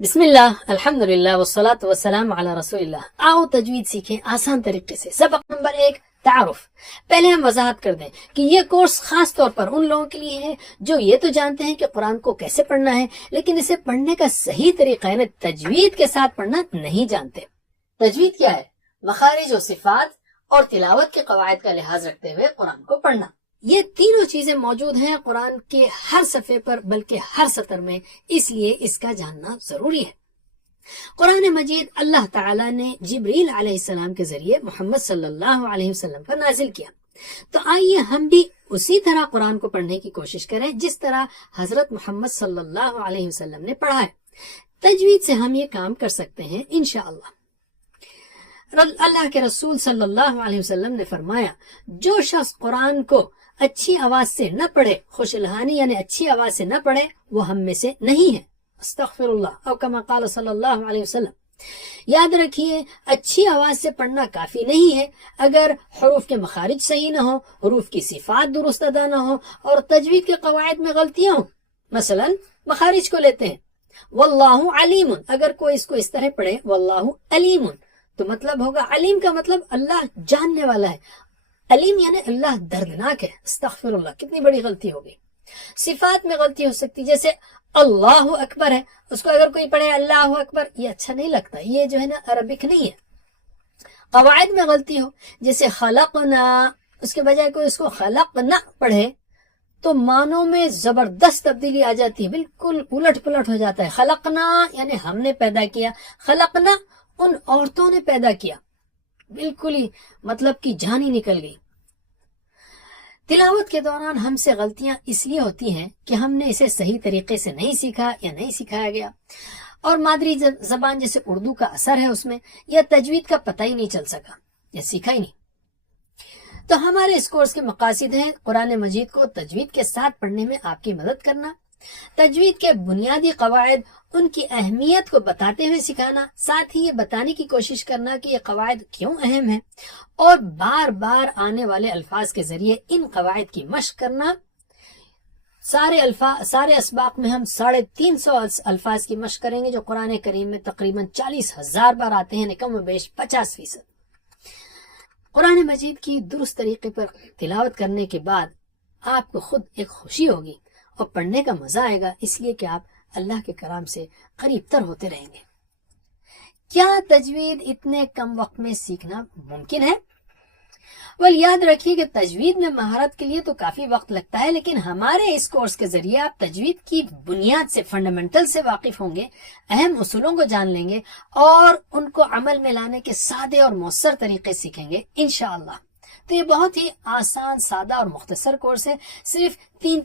بسم اللہ الحمد للہ والصلاة والسلام علی رسول اللہ. آؤ تجوید سیکھیں آسان طریقے سے. سبق نمبر 1 تعارف. پہلے ہم وضاحت کر دیں کہ یہ کورس خاص طور پر ان لوگوں کے لیے ہے جو یہ تو جانتے ہیں کہ قرآن کو کیسے پڑھنا ہے لیکن اسے پڑھنے کا صحیح طریقہ یعنی تجوید کے ساتھ پڑھنا نہیں جانتے. تجوید کیا ہے؟ مخارج و صفات اور تلاوت کے قواعد کا لحاظ رکھتے ہوئے قرآن کو پڑھنا. یہ تینوں چیزیں موجود ہیں قرآن کے ہر صفحے پر بلکہ ہر سطر میں، اس لیے اس کا جاننا ضروری ہے. قرآن مجید اللہ تعالیٰ نے جبریل علیہ السلام کے ذریعے محمد صلی اللہ علیہ وسلم پر نازل کیا. تو آئیے ہم بھی اسی طرح قرآن کو پڑھنے کی کوشش کریں جس طرح حضرت محمد صلی اللہ علیہ وسلم نے پڑھا ہے. تجوید سے ہم یہ کام کر سکتے ہیں انشاءاللہ. اللہ کے رسول صلی اللہ علیہ وسلم نے فرمایا، جو شخص قرآن کو اچھی آواز سے نہ پڑھے، خوش الحانی یعنی اچھی آواز سے نہ پڑھے، وہ ہم میں سے نہیں ہے. استغفر اللہ او کما قال صلی اللہ علیہ وسلم. یاد رکھیے اچھی آواز سے پڑھنا کافی نہیں ہے. اگر حروف کے مخارج صحیح نہ ہو، حروف کی صفات درست ادا نہ ہو اور تجوید کے قواعد میں غلطیاں ہوں. مثلا مخارج کو لیتے ہیں، واللہ علیم، اگر کوئی اس کو اس طرح پڑھے واللہ علیم تو مطلب ہوگا، علیم کا مطلب اللہ جاننے والا ہے، علیم یعنی اللہ دردناک ہے. استغفر اللہ، کتنی بڑی غلطی ہوگی. صفات میں غلطی ہو سکتی، جیسے اللہ اکبر ہے، اس کو اگر کوئی پڑھے اللہ اکبر، یہ اچھا نہیں لگتا، یہ جو ہے نا عربک نہیں ہے. قواعد میں غلطی ہو، جیسے خلقنا، اس کے بجائے کوئی اس کو خلقنا پڑھے تو معنوں میں زبردست تبدیلی آ جاتی ہے، بالکل الٹ پلٹ ہو جاتا ہے. خلقنا یعنی ہم نے پیدا کیا، خلقنا ان عورتوں نے پیدا کیا، بالکل ہی مطلب کی جان ہی نکل گئی. تلاوت کے دوران ہم سے غلطیاں اس لیے ہوتی ہیں کہ ہم نے اسے صحیح طریقے سے نہیں سیکھا یا نہیں سکھایا گیا، اور مادری زبان جیسے اردو کا اثر ہے اس میں، یا تجوید کا پتہ ہی نہیں چل سکا یا سیکھا ہی نہیں. تو ہمارے اس کورس کے مقاصد ہیں قرآن مجید کو تجوید کے ساتھ پڑھنے میں آپ کی مدد کرنا، تجوید کے بنیادی قواعد ان کی اہمیت کو بتاتے ہوئے سکھانا، ساتھ ہی یہ بتانے کی کوشش کرنا کہ یہ قواعد کیوں اہم ہیں، اور بار بار آنے والے الفاظ کے ذریعے ان قواعد کی مشق کرنا. سارے اسباق میں ہم 350 الفاظ کی مشق کریں گے جو قرآن کریم میں تقریباً 40,000 بار آتے ہیں، کم و بیش 50%. قرآن مجید کی درست طریقے پر تلاوت کرنے کے بعد آپ کو خود ایک خوشی ہوگی اور پڑھنے کا مزہ آئے گا، اس لیے کہ آپ اللہ کے کرام سے قریب تر ہوتے رہیں گے. کیا تجوید اتنے کم وقت میں سیکھنا ممکن ہے؟ یاد رکھیے کہ تجوید میں مہارت کے لیے تو کافی وقت لگتا ہے، لیکن ہمارے اس کورس کے ذریعے آپ تجوید کی بنیاد سے، فنڈامنٹل سے واقف ہوں گے، اہم اصولوں کو جان لیں گے اور ان کو عمل میں لانے کے سادے اور مؤثر طریقے سیکھیں گے انشاءاللہ. تو یہ بہت ہی آسان، سادہ اور مختصر کورس ہے. صرف 3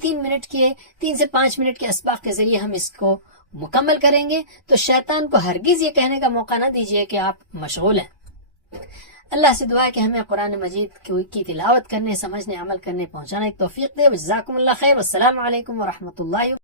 سے 5 منٹ کے اسباق کے ذریعے ہم اس کو مکمل کریں گے. تو شیطان کو ہرگز یہ کہنے کا موقع نہ دیجیے کہ آپ مشغول ہیں. اللہ سے دعا ہے کہ ہمیں قرآن مجید کی تلاوت کرنے، سمجھنے، عمل کرنے، پہنچانے کی توفیق دے. جزاکم اللہ خیر. والسلام علیکم ورحمۃ اللہ.